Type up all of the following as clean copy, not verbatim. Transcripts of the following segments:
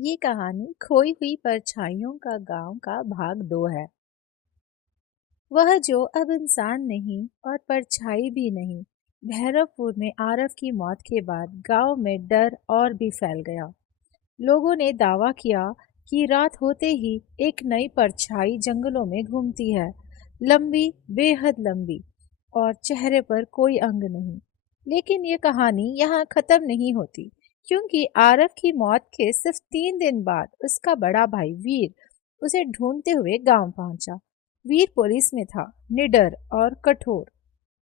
ये कहानी खोई हुई परछाइयों का गांव का भाग 2 है। वह जो अब इंसान नहीं और परछाई भी नहीं। भैरवपुर में आरव की मौत के बाद गांव में डर और भी फैल गया। लोगों ने दावा किया कि रात होते ही एक नई परछाई जंगलों में घूमती है, लंबी, बेहद लंबी, और चेहरे पर कोई अंग नहीं। लेकिन ये कहानी यहाँ खत्म नहीं होती, क्योंकि आरव की मौत के सिर्फ 3 दिन बाद उसका बड़ा भाई वीर उसे ढूंढते हुए गांव पहुंचा। वीर पुलिस में था, निडर और कठोर।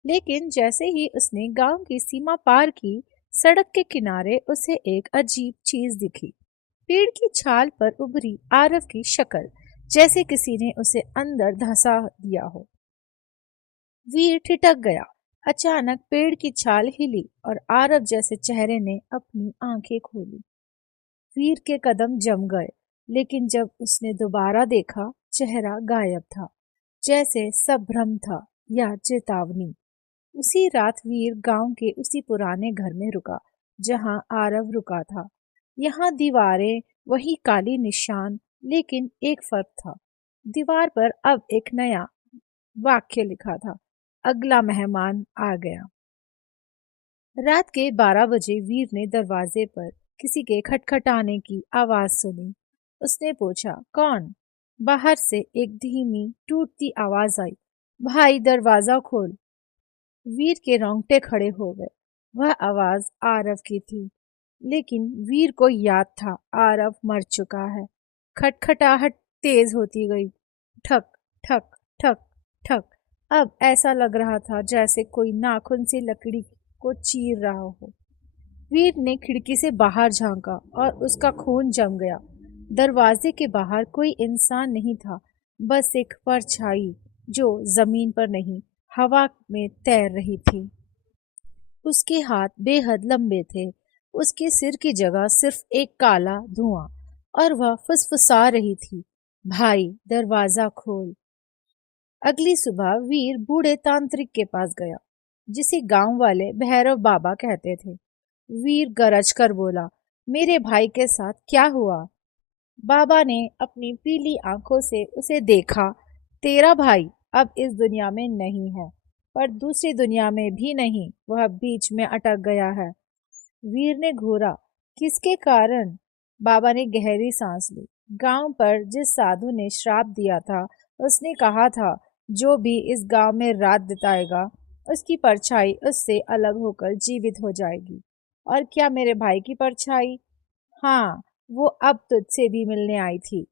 लेकिन जैसे ही उसने गांव की सीमा पार की, सड़क के किनारे उसे एक अजीब चीज दिखी। पेड़ की छाल पर उभरी आरव की शक्ल, जैसे किसी ने उसे अंदर धंसा दिया हो। वीर ठिठक गया। अचानक पेड़ की छाल हिली और आरव जैसे चेहरे ने अपनी आंखें खोली। वीर के कदम जम गए, लेकिन जब उसने दोबारा देखा, चेहरा गायब था, जैसे सब भ्रम था या चेतावनी। उसी रात वीर गांव के उसी पुराने घर में रुका, जहां आरव रुका था। यहाँ दीवारें वही काली निशान, लेकिन एक फर्क था। दीवार पर अब एक नया वाक्य लिखा था, अगला मेहमान आ गया। रात के 12 बजे वीर ने दरवाजे पर किसी के खटखटाने की आवाज सुनी। उसने पूछा, कौन? बाहर से एक धीमी टूटती आवाज आई, भाई दरवाजा खोल। वीर के रोंगटे खड़े हो गए। वह आवाज आरव की थी, लेकिन वीर को याद था आरव मर चुका है। खटखटाहट तेज होती गई, ठक ठक ठक ठक। अब ऐसा लग रहा था जैसे कोई नाखून से लकड़ी को चीर रहा हो। वीर ने खिड़की से बाहर झांका और उसका खून जम गया। दरवाजे के बाहर कोई इंसान नहीं था, बस एक परछाई जो जमीन पर नहीं, हवा में तैर रही थी। उसके हाथ बेहद लंबे थे। उसके सिर की जगह सिर्फ एक काला धुआं, और वह फुसफुसा रही थी, भाई दरवाजा खोल। अगली सुबह वीर बूढ़े तांत्रिक के पास गया, जिसे गांव वाले भैरव बाबा कहते थे। वीर गरज कर बोला, मेरे भाई के साथ क्या हुआ? बाबा ने अपनी पीली आंखों से उसे देखा। तेरा भाई अब इस दुनिया में नहीं है, पर दूसरी दुनिया में भी नहीं, वह बीच में अटक गया है। वीर ने घूरा, किसके कारण? बाबा ने गहरी सांस ली। गांव पर जिस साधु ने श्राप दिया था, उसने कहा था, जो भी इस गांव में रात बिताएगा, उसकी परछाई उससे अलग होकर जीवित हो जाएगी। और क्या मेरे भाई की परछाई? हाँ, वो अब तुझसे भी मिलने आई थी।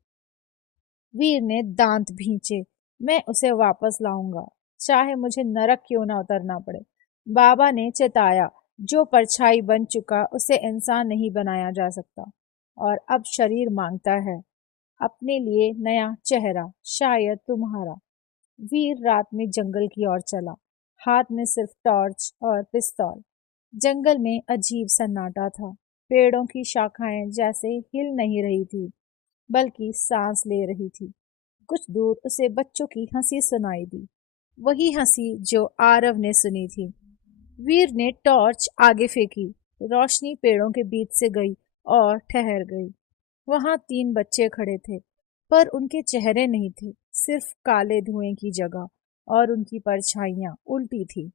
वीर ने दांत भींचे। मैं उसे वापस लाऊंगा, चाहे मुझे नरक क्यों ना उतरना पड़े। बाबा ने चेताया, जो परछाई बन चुका उसे इंसान नहीं बनाया जा सकता, और अब शरीर मांगता है अपने लिए नया चेहरा, शायद तुम्हारा। वीर रात में जंगल की ओर चला, हाथ में सिर्फ टॉर्च और पिस्तौल। जंगल में अजीब सन्नाटा था। पेड़ों की शाखाएं जैसे हिल नहीं रही थी, बल्कि सांस ले रही थी। कुछ दूर उसे बच्चों की हंसी सुनाई दी, वही हंसी जो आरव ने सुनी थी। वीर ने टॉर्च आगे फेंकी। रोशनी पेड़ों के बीच से गई और ठहर गई। वहां 3 बच्चे खड़े थे, पर उनके चेहरे नहीं थे, सिर्फ काले धुएं की जगह, और उनकी परछाइयां उल्टी थी,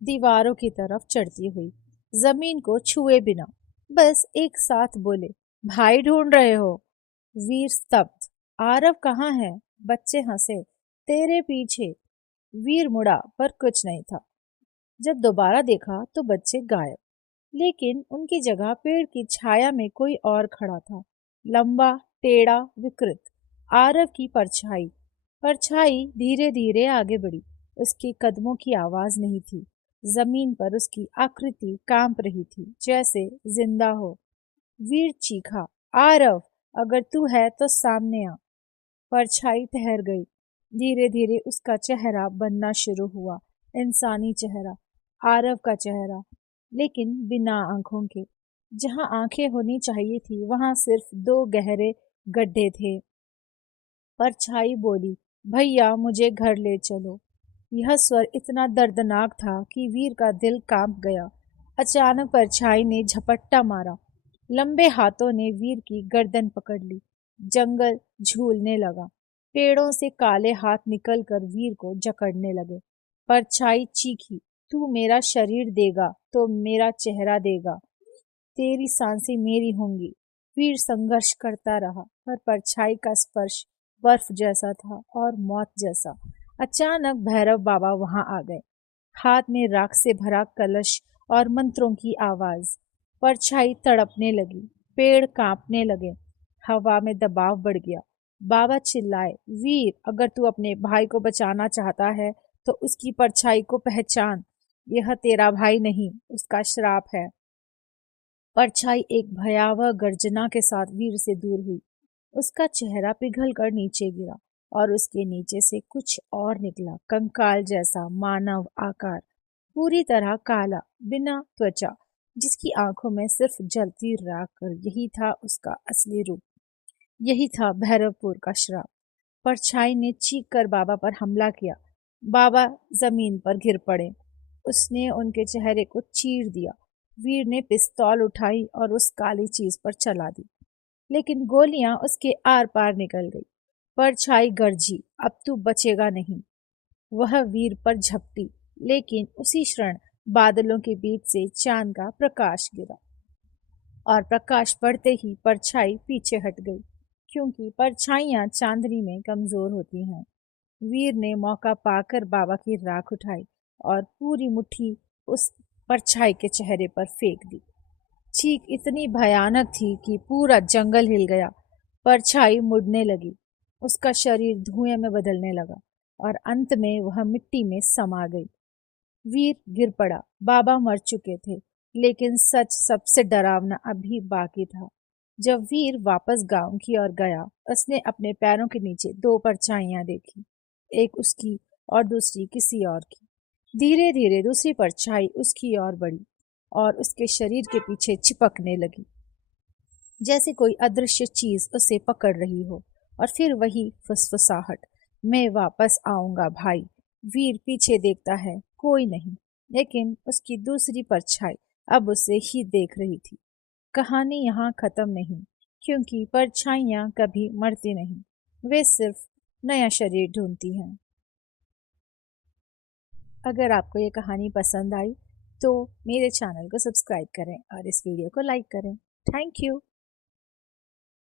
दीवारों की तरफ चढ़ती हुई, जमीन को छुए बिना। बस एक साथ बोले, भाई ढूंढ रहे हो? वीर स्तब्ध। आरव कहाँ है? बच्चे हंसे, तेरे पीछे। वीर मुड़ा, पर कुछ नहीं था। जब दोबारा देखा तो बच्चे गायब, लेकिन उनकी जगह पेड़ की छाया में कोई और खड़ा था, लंबा, टेढ़ा, विकृत। आरव की परछाई। परछाई धीरे धीरे आगे बढ़ी। उसके कदमों की आवाज नहीं थी। जमीन पर उसकी आकृति कांप रही थी, जैसे जिंदा हो। वीर चीखा, आरव, अगर तू है तो सामने आ। परछाई ठहर गई। धीरे धीरे उसका चेहरा बनना शुरू हुआ, इंसानी चेहरा, आरव का चेहरा, लेकिन बिना आंखों के। जहां आंखें होनी चाहिए थी, वहां सिर्फ 2 गहरे गड्ढे थे। परछाई बोली, भैया मुझे घर ले चलो। यह स्वर इतना दर्दनाक था कि वीर का दिल कांप गया। अचानक परछाई ने झपट्टा मारा लंबे हाथों ने वीर की गर्दन पकड़ ली। जंगल झूलने लगा। पेड़ों से काले हाथ निकलकर वीर को जकड़ने लगे। परछाई चीखी, तू मेरा शरीर देगा तो मेरा चेहरा देगा, तेरी सांसें मेरी होंगी। वीर संघर्ष करता रहा, पर परछाई का स्पर्श बर्फ जैसा था और मौत जैसा। अचानक भैरव बाबा वहां आ गए, हाथ में राख से भरा कलश और मंत्रों की आवाज। परछाई तड़पने लगी, पेड़ कांपने लगे, हवा में दबाव बढ़ गया। बाबा चिल्लाए, वीर, अगर तू अपने भाई को बचाना चाहता है तो उसकी परछाई को पहचान। यह तेरा भाई नहीं, उसका श्राप है। परछाई एक भयावह गर्जना के साथ वीर से दूर हुई। उसका चेहरा पिघल कर नीचे गिरा और उसके नीचे से कुछ और निकला, कंकाल जैसा मानव आकार, पूरी तरह काला, बिना त्वचा, जिसकी आंखों में सिर्फ जलती राख। कर यही था उसका असली रूप। यही था भैरवपुर का श्राप। परछाई ने चीख कर बाबा पर हमला किया। बाबा जमीन पर गिर पड़े। उसने उनके चेहरे को चीर दिया। वीर ने पिस्तौल उठाई और उस काली चीज पर चला दी, लेकिन गोलियां उसके आर पार निकल गई। परछाई गरजी, अब तू बचेगा नहीं। वह वीर पर झपटी, लेकिन उसी क्षण बादलों के बीच से चांद का प्रकाश गिरा और प्रकाश पड़ते ही परछाई पीछे हट गई, क्योंकि परछाइयां चांदनी में कमजोर होती हैं। वीर ने मौका पाकर बाबा की राख उठाई और पूरी मुट्ठी उस परछाई के चेहरे पर फेंक दी। चीख इतनी भयानक थी कि पूरा जंगल हिल गया। परछाई मुड़ने लगी, उसका शरीर धुएं में बदलने लगा और अंत में वह मिट्टी में समा गई। वीर गिर पड़ा। बाबा मर चुके थे, लेकिन सच सबसे डरावना अभी बाकी था। जब वीर वापस गांव की ओर गया, उसने अपने पैरों के नीचे दो परछाइयां देखी, एक उसकी और दूसरी किसी और की। धीरे धीरे दूसरी परछाई उसकी ओर बढ़ी और उसके शरीर के पीछे चिपकने लगी, जैसे कोई अदृश्य चीज उसे पकड़ रही हो। और फिर वही फुसफुसाहट, मैं वापस आऊंगा भाई। वीर पीछे देखता है, कोई नहीं, लेकिन उसकी दूसरी परछाई अब उसे ही देख रही थी। कहानी यहाँ खत्म नहीं, क्योंकि परछाइयाँ कभी मरती नहीं, वे सिर्फ नया शरीर ढूंढती हैं। अगर आपको ये कहानी पसंद आई तो मेरे चैनल को सब्सक्राइब करें और इस वीडियो को लाइक करें। Thank you.